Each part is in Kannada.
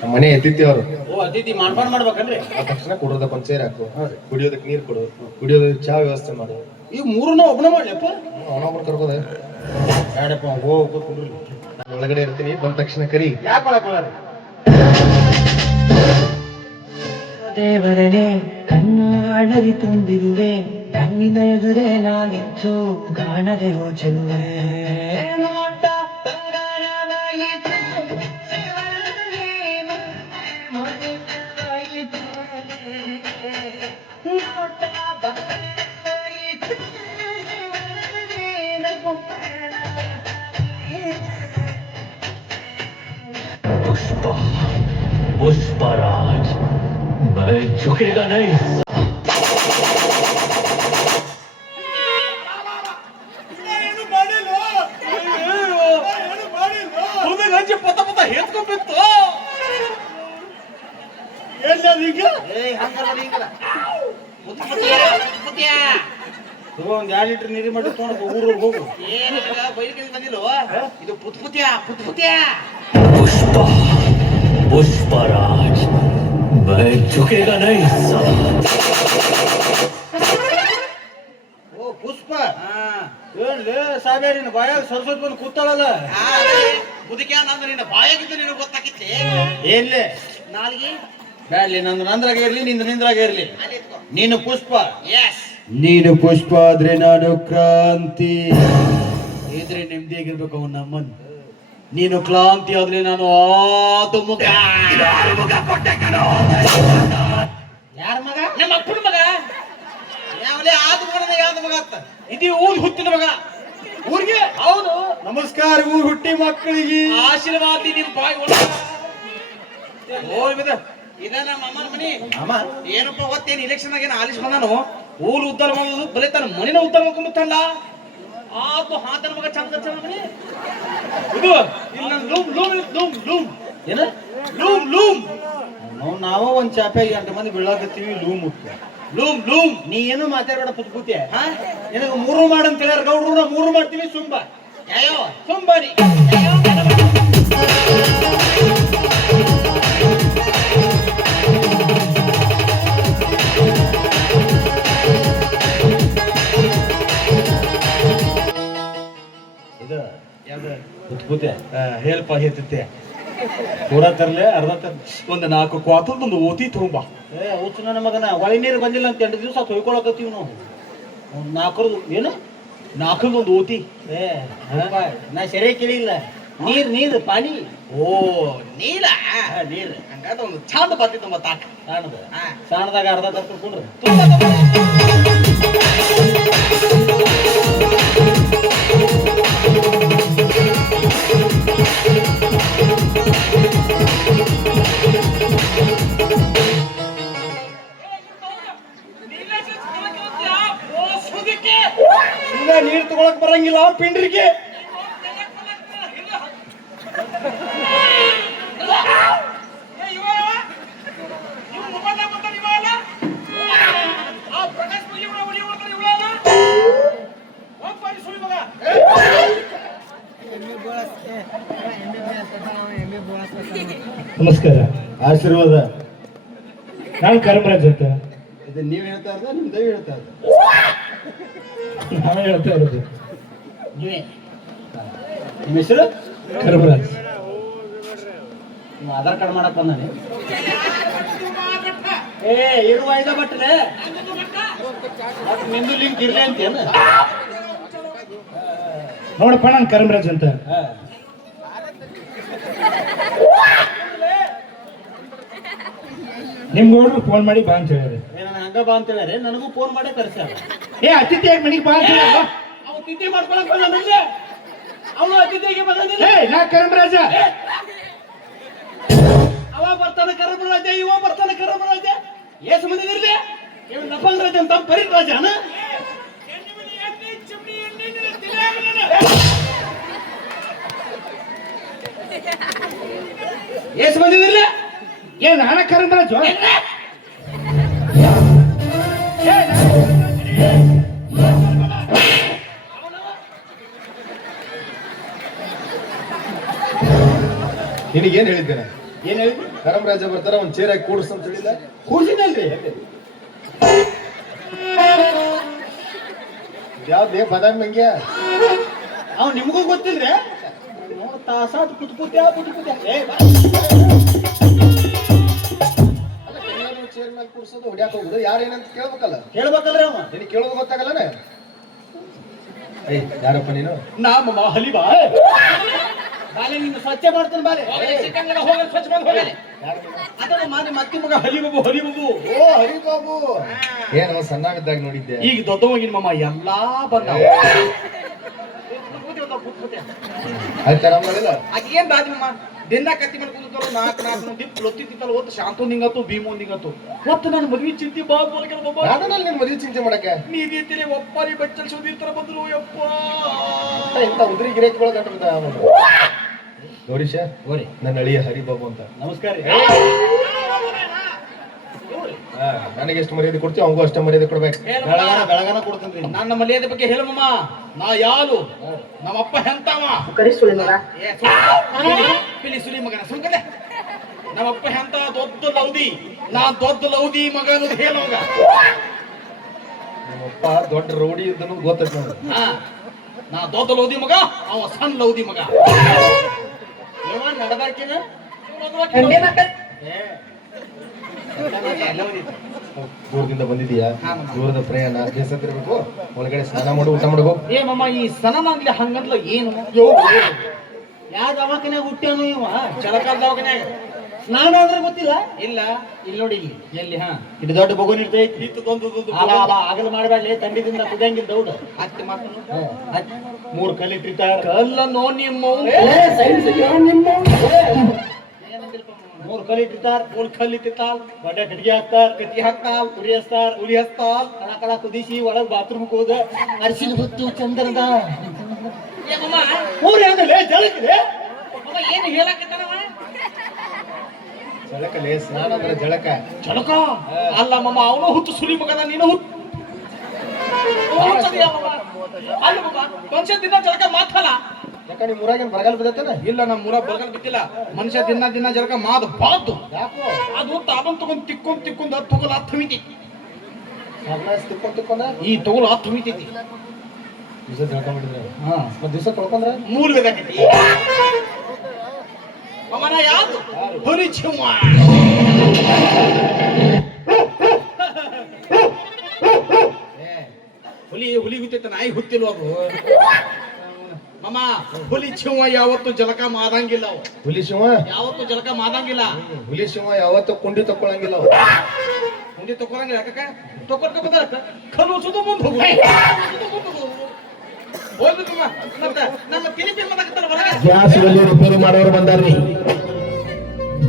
ನಮ್ಮ ಮನೆ ಅತಿಥಿ ಅವರು. ಓ ಅತಿಥಿ ಮಾಡ್ಬಾರ್ದು ಮಾಡ್ಬೇಕನ್ರಿ. ಆ ತಕ್ಷಣ ಕುಡಿಯೋದಕ್ಕೆ ಒಂದ್ ಚೇರ್ ಹಾಕು. ಕುಡಿಯೋದಕ್ಕೆ ನೀರ್ ಕೊಡು. ಕುಡಿಯೋದಕ್ಕೆ ಚಾ ವ್ಯವಸ್ಥೆ ಮಾಡು. ಈ ಮೂರನ್ನ ಒಬ್ಬನ ಮಾಡ್ಲಪ್ಪ ಅವನೊಬ್ಬರು ಕರ್ಕೋದೆ. ಬೇಡಪ್ಪ ಹೋಗ್ ಕುಡ್ರಿ ನಾನು ಒಳಗಡೆ ಇರ್ತೀನಿ ಬಂದ ತಕ್ಷಣ ಕರಿ. ಯಾಕೆ ಒಳಗೆ ದೇವರನೇ ಕಣ್ಣಾಡಲಿ ತುಂಬಿರುವೆ. ಕಣ್ಣಿನ ಎದುರೇ ನಾನಿತ್ತು ಕಾಣದೆ ಹೋ ನೋಟ पुष्पराज मैं झुकेगा नहीं ಹಂಚಿ ಪತ ಪತ ಹೇತ್ಕೊಂಡ್ಬಿತ್ತು ಎಲ್ಲದೀಗ ಏಯ್ ಹಂಗಲ್ಲ ಹಿಂಗಲ್ಲ ತಗೋ ಒಂದ್ ಎರಡು ಲೀಟರ್ ನೀರು ಮಾಡಿ ತೊಗೊಂಡು ಊರಿಗೆ ಹೋಗು ಏನು ಬೈಲಿಕ್ಕೆ ಬಂದಿಲ್ವ ಇದು ಪುತ್ ಪುತ್ಯ ಪುತ್ ಪುತ್ಯ पुष्पा पुष्पराज मैं झुकेगा नहीं साला ಓ ಪುಷ್ಪ ಏನ್ಲೇ ಸಾಬೆ ನಿನ್ನ ಬಾಯಾಗ ಸರಸ್ವತಿ ಬಂದು ಕೂತಾಳಲ್ಲ ಮುದುಕ್ಯಾ ನಂದು ನಿನ್ನ ಬಾಯಾಗಿದ್ದು ನಿನಗೆ ಗೊತ್ತಾಗಿತ್ತೆ ಏನ್ಲೇ ನಾಲ್ಗಿ ಬ್ಯಾಡ್ಲಿ ನಂದು ನಂದ್ರಾಗ ಇರ್ಲಿ ನಿಂದು ನಿಂದ್ರಾಗ ಇರ್ಲಿ ಅಲ್ಲಿ ಎತ್ಕೋ ನೀನು ಪುಷ್ಪ ಎಸ್ ನೀನು ಪುಷ್ಪ ಆದ್ರೆ ನಾನು ಕ್ರಾಂತಿ ಇದ್ರೆ ನೆಮ್ಮದಿಯಾಗಿರ್ಬೇಕು ಅವನ ನಮ್ಮನ್ ನೀನು ಕ್ಲಾಂತಿ ಆದ್ರೆ ನಾನು ಆತು ಮುಖ ಯಾರ ಮಗ? ನಮ್ಮ ಅಪ್ಪನ ಮಗ. ಯಾವಲೇ ಆದ ಮಗನ ಯಾವ್ದು ಮಗ ಅಂತ? ಇದು ಊರ್ ಹುಟ್ಟಿದ ಮಗ. ಊರಿಗೆ? ಹೌದು. ನಮಸ್ಕಾರ ಊರ್ ಹುಟ್ಟಿ ಮಕ್ಕಳಿಗೆ. ಆಶೀರ್ವಾದ ನಿಮ್ ಬಾಯಿ ಹೋಗಿ ಬಿದ ಇದ ನಮ್ಮ ಅಮ್ಮನ ಮನಿ. ಅಮ್ಮ. ಏನಪ್ಪ ಗೊತ್ತೇನು ಇಲೆಕ್ಷನ್ ಆಗೇನು ಆಲಿಸ್ ಬಂದಾನು ಊರು ಉದ್ದಾರ ಮಾಡೋದು ಬರೀ ತನ್ನ ಮನಿನ ಉದ್ದಾರ ಮಾಡ್ಕೊಂಡ್ಬಿಟ್ಟಲ್ಲ ಆತು ಹಾತನ ಮಗ ಚಂದ ಚಂದ ಮನಿ ಇದು ಇಲ್ಲ ಲೂಮ್ ಲೂಮ್ ಲೂಮ್ ಲೂಮ್. ಏನ? Loom loom. ನಾವು ನಾವ ಒಂದ್ ಚಾಪೆ ಎಂಟು ಮಂದಿ ಬೀಳಾಕತ್ತೀವಿ ಲೂಮ್ ಮುಟ್ಟ ಲೂಮ್ ಲೂಮ್. ನೀ ಏನು ಮಾತಾಡಬೇಡ ಪುತ್ಕೂತಿ ಹಾ? ನಿನಗ ಮೂರು ಮಾಡಂತ ಹೇಳ್ಯಾರ ಗೌಡ್ರು ನಾ ಮೂರು ಮಾಡ್ತೀವಿ ಸುಂಬ ಯಾಯೋ. ಸುಂಬಾರಿ ಪುತ್ಕೂತಿ ಹೇಲ್ಪ ಹೇತಿತ್ತೆ ಪೂರ ತರ್ಲೆ ಅರ್ಧ ತರ ಒಂದು ನಾಲ್ಕು ಕ್ವಾತಲ್ ಒಂದು ಓತಿ ತಗೊಂಬ. ಏ ಹುಚ್ಚು ನನ್ನ ಮಗನ ಹೊಳಿ ನೀರು ಬಂದಿಲ್ಲ ಅಂತ ಎಂಟು ದಿವಸ ತೊಯ್ಕೊಳಕತ್ತೀವಿ ನಾವು. ಒಂದ್ ನಾಲ್ಕರದು ಏನು? ನಾಲ್ಕಲ್ ಒಂದು ಓತಿ. ಏ ನಾ ಸೆರೆ ಕೇಳಿಲ್ಲ. ನೀರ್ ನೀರು ಪಾನಿ. ಓ ನೀರ? ನೀರ್ ನೀರು. ಹಂಗಾದ ಒಂದು ಚಂದ ಬರ್ತಿತ್ತು ಮತ್ತೆ ತಾಕ. ಸಾಣದ. ಸಾಣದಾಗ ಅರ್ಧ ತರ್ಕೊಂಡು ಬರಂಗಿಲ್ಲ ಪಿಂಡ್ರಿಗೆ ನಮಸ್ಕಾರ. ಆಶೀರ್ವಾದ. ನಾನು ಕರ್ಮರಾಜ್ ಅಂತ. ಇದು ನೀವ್ ಹೇಳ್ತಾ ಇರೋದು ನಿಮ್ದು ದೈವ ಹೇಳ್ತಾ ಇರೋದು? ನಾನು ಹೇಳ್ತಾ ಇರೋದು. ನೀವೇ ನಿಮ್ಮ ಹೆಸರು? ಕರ್ಮರಾಜ್. ಆಧಾರ್ ಕಾರ್ಡ್ ಮಾಡಕ್ ಬಂದಾನೆ ಏ ಇರುವ ಐದ ಬಟ್ರೆ ನಿಂದು ಲಿಂಕ್ ಇರ್ಲಿ ಅಂತೇನು? ನೋಡಪ್ಪ ನಾನು ಕರ್ಮರಾಜ್ ಅಂತ. ನಿಮ್ಗೆ ಹೋದ್ರು ಫೋನ್ ಮಾಡಿ ಬಾ ಅಂತ ಹೇಳಿದ್ರೆ. ಹಂಗ ಬಾ ಅಂತ ಹೇಳಿದ್ರೆ ನನಗೂ ಫೋನ್ ಮಾಡೇ ಕರ್ಸ್ಯಾರ. ಏ ಅತಿಥಿಯಾಗಿ ಮನೆಗೆ ಬಾ ಅಂತ ಹೇಳಿದ್ರು. ಅವ ತಿಂಡಿ ಮಾಡ್ಕೊಳಕ್ ಬಂದಿಲ್ಲ ಅವನು ಅತಿಥಿಗೆ ಬಂದಿಲ್ಲ ನಾ ಕರ್ಮರಾಜ. ಅವ ಬರ್ತಾನೆ ಕರಬರಾಜ ಇವ ಬರ್ತಾನೆ ಕರಬರಾಜ ಏಸು ಮಂದಿ ಇರ್ಲಿ ಇವ್ ನಫಲ್ ರಾಜ ಅಂತ ಬರೀ ರಾಜನ ಏಸು ಮಂದಿ ಇರ್ಲಿ ಏ ನಾನ ನಿನಗೇನ್ ಹೇಳಿದ್ದೇನೆ? ಏನ್ ಹೇಳಿದ್ರಿ ಧರ್ಮರಾಜ ಬರ್ತಾರ ಒಂದ್ ಚೇರ್ ಹಾಕಿ ಕೂಡಿಸ್ ಅಂತ ಹೇಳಿಲ್ಲ ಕೂಸಿನಲ್ರಿ ಯಾವ್ದೇ ಬದಾಮಿ ಮಂಗ್ಯ? ಅವ್ ನಿಮಗೂ ಗೊತ್ತಿಲ್ರಿ? ತಾಸಾತ್ ಕುತ್ ಕುತ್ಯ ಕುತ್ ಕುತ್ಯ ಏ ಬಾ. ಚೇರ್ ಮೇಲೆ ಕೂಡ್ಸೋದು ಹೊಡ್ಯಾಕ ಹೋಗುದು ಯಾರೇನಂತ ಕೇಳ್ಬೇಕಲ್ಲ. ಕೇಳ್ಬೇಕಲ್ಲ ಅವ. ನಿನಗೆ ಕೇಳೋದು ಗೊತ್ತಾಗಲ್ಲ ಏಯ್ ಯಾರಪ್ಪ ನೀನು? ನಾ ಮಾಹಲಿ ನಿನ್ನ ಸ್ವಚ್ಛ ಮಾಡ್ತಾನೆ ಬಾಲೆ. ಸಿಕ್ಕಂಗಿಲ್ಲ, ಹೋಗಿ ಸ್ವಚ್ಛ ಮಾಡಿ ಹೋಗಲಿ? ಅದನ್ನ ಮಾನಿ ಮತ್ತೆ ಮಗ ಹಲಿಬಾಬು ಹಲಿಬಾಬು ಓ ಹರಿಬಾಬು. ಏನೋ ಸಣ್ಣವಿದ್ದಾಗ ನೋಡಿದ್ದೆ. ಈಗ ದೊಡ್ಡವಾಗಿನ ಮಮ್ಮ ಎಲ್ಲಾ ಬಂದಾವ. ಆಯ್ತಾರ ಏನ್ ಅದೇನ್ ಮಮ್ಮ ದಿನ ಕತ್ತಿ ಕುಂತಾರ ನಾಲ್ಕು ನಾಲ್ಕು ದಿಪ್ ಲೊತ್ತಿತ್ತಲ್ಲ ಒತ್ತು ಶಾಂತು ನಿಂಗತ್ತು ಭೀಮು ನಿಂಗತ್ತು. ಒತ್ತು ನನ್ನ ಮದ್ವಿ ಚಿಂತೆ ಬಾ ಬೋಲ್ಕೆಲ್ಲ ಬಾಬಾ ನಾನಲ್ಲಿ ನಿನ್ ಮದುವೆ ಚಿಂತೆ ಮಾಡಕ್ಕೆ? ನೀ ರೀತಿಲಿ ಒಪ್ಪಾರಿ ಬಚ್ಚಲ್ ಸುದೀರ್ ತರ ಬಂದ್ರು ಯಪ್ಪ. ಇಂಥ ಉದ್ರಿ ಗಿರೇಕ್ಗಳು ಗಂಟು ಗೌರೀಶ ಓರಿ ನನ್ನ ಅಳಿಯ ಹರಿಬಾಬು ಅಂತ. ನಮಸ್ಕಾರ ರೀ. ಹಾ, ನನಗೆ ಎಷ್ಟು ಮರ್ಯಾದೆ ಕೊಡ್ತೀವಿ ಅವಂಗೂ ಅಷ್ಟೇ ಮರ್ಯಾದೆ ಕೊಡ್ಬೇಕು. ಬೆಳಗಾನ ಬೆಳಗಾನ ಕೊಡ್ತೇನ್ರಿ ನನ್ನ ಮರ್ಯಾದೆ ಬಗ್ಗೆ ಹೇಳಮ್ಮ ನಾ ಯಾರು ನಮ್ಮಪ್ಪ ಹೆಂತಾವ. ಕರಿಸುಳಿ ಮಗ. ಏ, ಸುಳ್ಳು. ಪಿಲಿ- ಪಿಲಿ ಸುಲಿ ಮಗನ. ನಮ್ಮಪ್ಪ ಹೆಂತ ದೊಡ್ಡ ಲೌದಿ. ನಾ ದೊಡ್ಡ ಲೌದಿ ಮಗ ಅನ್ನೋದು ಹೇಳೋಗ ನಮ್ಮಪ್ಪ ದೊಡ್ಡ ರೌಡಿ ಇದ್ದನು ಗೊತ್ತೈತೆ ನನಗೆ ಹಾ. ನಾ ದೊಡ್ಡ ಲೌದಿ ಮಗ ಅವ ಸಣ್ಣ ಲೌದಿ ಮಗ. ನಡಬಾರ್ಕಿನ. ದೂರದಿಂದ ಬಂದಿದೀಯಾ ದೂರದ ಪ್ರಯಾಣ. ಬೇಸತ್ತಿರ್ಬೇಕು ಒಳಗಡೆ ಸ್ನಾನ ಮಾಡು ಊಟ ಮಾಡು ಏ ಮಮ್ಮ ಈ ಸನನಾಗ್ಲಿ ಹಂಗಂದ್ಲ ಏನು? ಯಾವ ದವಾಖಾನೆ ಹುಟ್ಟ್ಯಾನು ಇವ? ಚಳಕಾಲ ದವಾಖಾನ್ಯಾಗ. ಸ್ನಾನ ಅಂದ್ರೆ ಗೊತ್ತಿಲ್ಲ? ಇಲ್ಲ ಇಲ್ಲಿ ನೋಡಿ ಇಲ್ಲಿ ಎಲ್ಲಿ ಹಾ. ಇದು ದೊಡ್ಡ ಬಗುನ್ ಇರ್ತೈತಿ ಆಗಲ ಮಾಡಬೇಡ್ಲಿ ತಂಡಿದಿಂದ ಕುದಿಯಂಗಿಲ್ಲ ದೌಡ. ಹತ್ತು ಮಾತು. ಮೂರ್ ಕಲಿಟ್ಟಿರ್ತಾರ ಕಲ್ಲನ್ನು ನಿಮ್ಮ ಮೂರ್ ಕಲಿಟ್ಟಿರ್ತಾರ ಮೂರ್ ಕಲ್ಲಿತ್ತಾಲ್ ಬಡ್ಡೆ ಕಟ್ಗೆ ಹಾಕ್ತಾರ. ಕಟ್ಟಿ ಹಾಕ್ತಾಲ್ ಉರಿ ಹಚ್ತಾರ ಉರಿ ಹಸ್ತಾಲ್ ಕಳ ಕಳ ಕುದಿಸಿ ಒಳಗ್ ಬಾತ್ರೂಮ್ ಹೋದ ಅರಿಶಿನ ಗುತ್ತು ಚಂದನದ. ಮಮ್ಮ ಏನು ಹೇಳಕತ್ತಾನವ ಜಳಕಲೆ ಸ್ನಾನ ಅಂದ್ರೆ ಜಳಕ. ಜಳಕ? ಅಲ್ಲ ಅವನು ಹುತ್ತು ಸುಲಿ ಮಗದ ನೀನು ಹುತ್ತು? ಅಲ್ಲ ಮನುಷ್ಯ ದಿನ ಜಳಕ ಮಾತಲ್ಲ. ಊರಾಗೇನ್ ಬರಗಾಲ ಇಲ್ಲ ನಮ್ಮ ಊರಾಗ ಬರಗಲ್ ಬಿದ್ದಿಲ್ಲ. ಮನುಷ್ಯ ದಿನ ದಿನ ಜಳಕ ಮಾದ ಬಾದ್ದು ಅದು ತಾಬನ್ ತಗೊಂಡ್ ತಿಕ್ಕೊಂಡ್ ತಿಕ್ಕೊಂಡ್ ತಗೊಲ್ ಹತ್ತು ಹೊಮಿತೈತಿ ಸಗಣ ತಿಕ್ಕೊಂಡ್ ತಿಕ್ಕೊಂಡ? ಈ ತಗೊಲ್ ಹತ್ತು ಹೊಮಿತೈತಿ ದಿವಸ ಜಳಕ ಮಾಡಿದ್ರೆ ಹಾ. ದಿವಸ ಕಳ್ಕೊಂಡ್ರೆ? ಮೂಲ ವೇದಾಕೈತಿ ಮಮ್ಮನ ಯಾರು ಹುಲಿ ಚಿಮ್ಮ ಹುಲಿ ಹುಲಿ ಹುತ್ತೈತೆ ನಾಯಿ ಹುತ್ತಿಲ್ವ ಅದು ಮಮ್ಮ ಹುಲಿ ಚಿಮ್ಮ ಯಾವತ್ತು ಜಲಕ ಮಾದಂಗಿಲ್ಲ ಅವು. ಹುಲಿ ಶಿವ? ಯಾವತ್ತು ಜಲಕ ಮಾದಂಗಿಲ್ಲ. ಹುಲಿ ಶಿವ ಯಾವತ್ತೂ ಕುಂಡಿ ತಕ್ಕೊಳಂಗಿಲ್ಲ ಅವ. ಮುಂದೆ ತಕೊಳಂಗಿಲ್ಲ ಯಾಕ ತಕೊಂಡ್ಕ ಬಂದಾರ ಕಲ್ಲು ಸುದು ಮುಂದೆ ಹೋಗು. ಗ್ಯಾಸ್ ಒಲಿ ರಿಪೇರಿ ಮಾಡೋರು ಬಂದಾರ್ರಿ.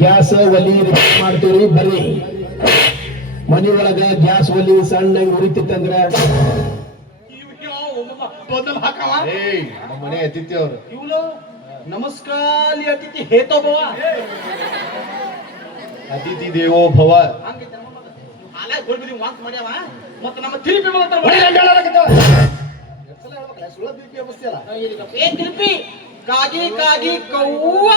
ಗ್ಯಾಸ್ ಒಲಿ ರಿಪೇರಿ ಮಾಡ್ತೀವ್ರಿ ಬರ್ರಿ. ಮನಿ ಒಳಗ ಗ್ಯಾಸ್ ಒಲಿ ಸಣ್ಣ ಉರಿತಿತ್ತಂದ್ರ. ಮನೆ ಅತಿಥಿ ಅವ್ರು. ಇವಳು ನಮಸ್ಕಾರ ಅತಿಥಿ ಹೇತೋ ಭವ. ಅತಿಥಿ ದೇವೋ ಭವ. ಮತ್ತೆ ನಮ್ಮ ತಿರುಪಿ ಏನ್ ತಿರುಪಿ ಕಾಗಿ ಕಾಗಿ ಕವ್ವ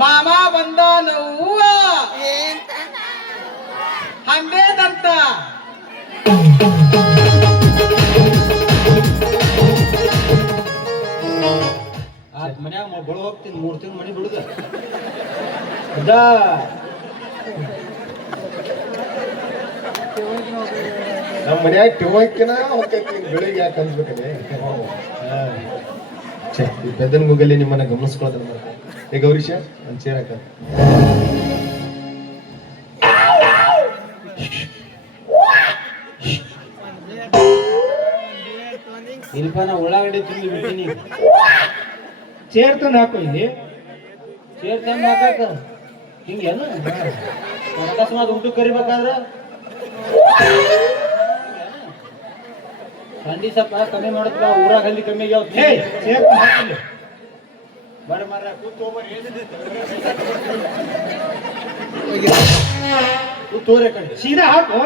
ಮಾಮ ಬಂದ ನವ್ವ ಹಂದೇದಂತ ಆತ್ ಮನ್ಯಾಗ ಬಳ ಹೋಗ್ತೀನಿ ಮೂರ್ ತಿಂಗಳು ಮನಿ ಬಿಡುದ ಅದ ನಮ್ಮ ಮನ್ಯಾಗ ಟಿವಕ್ಕಿನ ಹೋಗ್ತೈತಿ ಬೆಳಿಗ್ಗೆ ಯಾಕೆ ಅನ್ಸ್ಬೇಕಲ್ಲಿ ಛೇ ಈ ಬೆದ್ದನ್ ಗೂಗಲ್ಲಿ ನಿಮ್ಮನ್ನ ಗಮನಿಸ್ಕೊಳ್ತಾರೆ ಮಾಡ್ತಾರೆ ಏ ಗೌರೀಶ ನನ್ ಚೇರ್ ಹಾಕ. ಇಲ್ಪ ನಾ ಉಳ್ಳಾಗಡ್ಡಿ ತಿಂದು ಬಿಟ್ಟಿನಿ ಚೇರ್ ತಂದು ಹಾಕೋ ಇಲ್ಲಿ. ಚೇರ್ ತಂದು ಹಾಕಾಕ? ಹಿಂಗೇನು ಅಕಸ್ಮಾತ್ ಊಟಕ್ಕೆ ಕರಿಬೇಕಾದ್ರ? ಥಂಡಿ ಸ್ವಲ್ಪ ಕಮ್ಮಿ ಮಾಡಕ್ಕ ಊರಾಗ ಹಲ್ಲಿ ಕಮ್ಮಿ ಆಗ್ಯಾವ. ಬರ ಮರ ಕೂತ್ ಹೋಗ್ಬರ್ರಿ ಕೂತೋರೆ ಕಡೆ. ಸೀದಾ ಹಾಕು.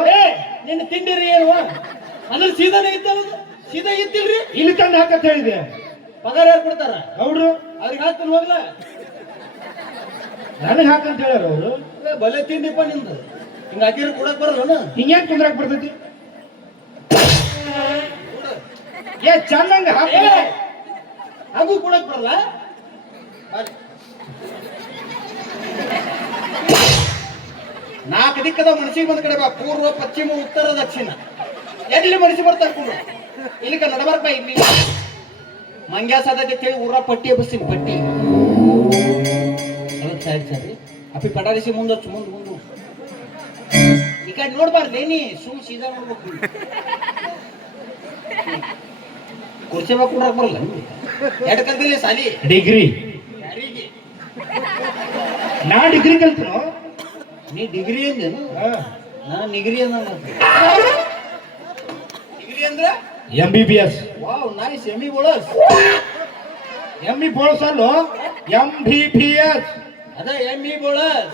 ನಿನ್ನ ತಿಂಡಿರಿ ಏನು? ಅದ್ರ ಸೀದಾನೇ ಇತ್ತಲ್ಲ? ಸೀದಾ ಇತ್ತಿಲ್ರಿ? ಇಲ್ಲಿ ತಂದು ಹಾಕತ್ ಹೇಳಿದೆ. ಪಗಾರ ಯಾರು ಕೊಡ್ತಾರ? ಗೌಡ್ರು ಅವ್ರಿಗೆ ಹಾಕ್ತಾನೆ ಹೋಗ್ಲ ನನಗೆ ಹಾಕಂತ ಹೇಳ್ಯಾರ ಅವರು. ಬಲೆ ತಿಂಡಿಪ್ಪ ನಿಂದು. ಹಿಂಗ ಹಾಕಿದ್ರೆ ಕೊಡಕ್ ಬರಲ್ಲ ಹಿಂಗ್ಯಾಕ್ ಕುಂದ್ರಾಕ್ ಬರ್ತೈತಿ? ಏ, ಚಂದಂಗ ಹಾಕ. ಕೊಡಕ್ ಬರಲ್ಲ. ನಾಲ್ಕು ದಿಕ್ಕದ ಮನಸ್ಸಿಗೆ ಬಂದ ಕಡೆ ಬಾ. ಪೂರ್ವ, ಪಶ್ಚಿಮ, ಉತ್ತರ, ದಕ್ಷಿಣ. ಎಲ್ಲಿ ಮನಸ್ಸಿಗೆ ಬರ್ತಾರೆ ಕೂಡ ಇಲ್ಲಿಕ ನಡಬರ್ಕ ಇಲ್ಲಿ. ಮಂಗ್ಯ ಸಾಧ್ಯತೆ ಹೇಳಿ ಊರ ಪಟ್ಟಿ ಎಬ್ಬಿಸ್ತೀನಿ, ಪಟ್ಟಿ. ಸರಿ ಅಪ್ಪಿ ಪಟಾರಿಸಿ ಮುಂದೆ ಮುಂದೆ ಮುಂದೆ. ಈ ಕಡೆ ನೋಡ್ಬಾರ್ದು, ಏನಿ? ಸುಮ್ ಸೀದಾ ನೋಡ್ಬೇಕು. ಕುರ್ಚಿ ಕೊಡಕ್ ಬರಲ್ಲ ಎರಡು ಕಲ್ತಿಲ್ಲ ಸಾಲಿ ಡಿಗ್ರಿ ಯಾರಿಗೆ? ನಾ ಡಿಗ್ರಿ ಕಲ್ತನು? ನೀ ಡಿಗ್ರಿ ಅಂದೇನು ನಾ ನಿಗ್ರಿ ಅಂದ ಡಿಗ್ರಿ ಅಂದ್ರೆ? M B B S wow nice ಎಮ್ಮಿ ಬೋಳಸ್ ಎಂ ಬಿ ಅಲ್ಲೋ? ಎಂ ಬಿ ಬಿ ಎಸ್ ಅದ ಬಿ ಬೋಳಸ್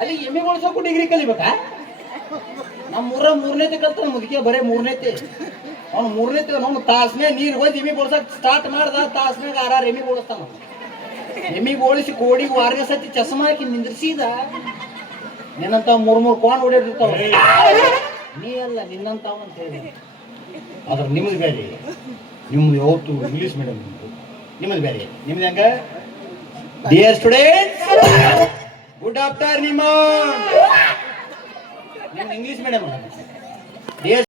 ಅಲ್ಲಿ? ಎಮ್ಮಿ ಬೋಳಸಕ್ಕೂ ಡಿಗ್ರಿ ಕಲಿಬೇಕಾ? ನಮ್ಮ ಮೂರನೇ ಮೂರನೇತೆ ಕಲ್ತಾನ ಮುದುಕಿಯ ಬರೇ ಮೂರನೇತೆ. ಅವ್ನು ಮುರ್ಲಿತ್ತ ಅವ್ನು ತಾಸ್ನೇ ನೀರು ಹೋಗಿ ಎಮಿ ಬೋಳ್ಸಕ್ ಸ್ಟಾರ್ಟ್ ಮಾಡ್ದ ತಾಸ್ನಾಗ ಆರಾರು ಎಮಿ ಬೋಳಿಸ್ತಾನ ಎಮಿ ಬೋಳಿಸಿ ಕೋಡಿ ವಾರನೇ ಸತಿ ಚಸ್ಮಾಕಿ ಹಾಕಿ ನಿಂದ್ರಿಸಿದ ನಿನ್ನಂತ ಮೂರ್ ಮೂರ್ ಕೋನ್ ಹೊಡಿರ್ತಾವ ನೀ ಅಲ್ಲ ನಿನ್ನಂತಾವ ಅಂತ ಹೇಳಿ. ಆದ್ರೆ ನಿಮ್ದು ಬೇರೆ. ನಿಮ್ದು ಯಾವತ್ತು ಇಂಗ್ಲೀಷ್ ಮೀಡಿಯಂ ನಿಮ್ದು? ಬೇರೆ. ನಿಮ್ದು ಹೆಂಗ? ಡಿಯರ್ ಸ್ಟೂಡೆಂಟ್ಸ್ ಗುಡ್ ಆಫ್ಟರ್ ನಿಮ್ಮ ನಿಮ್ದು ಇಂಗ್ಲೀಷ್ ಮೀಡಿಯಂ ಡಿಯರ್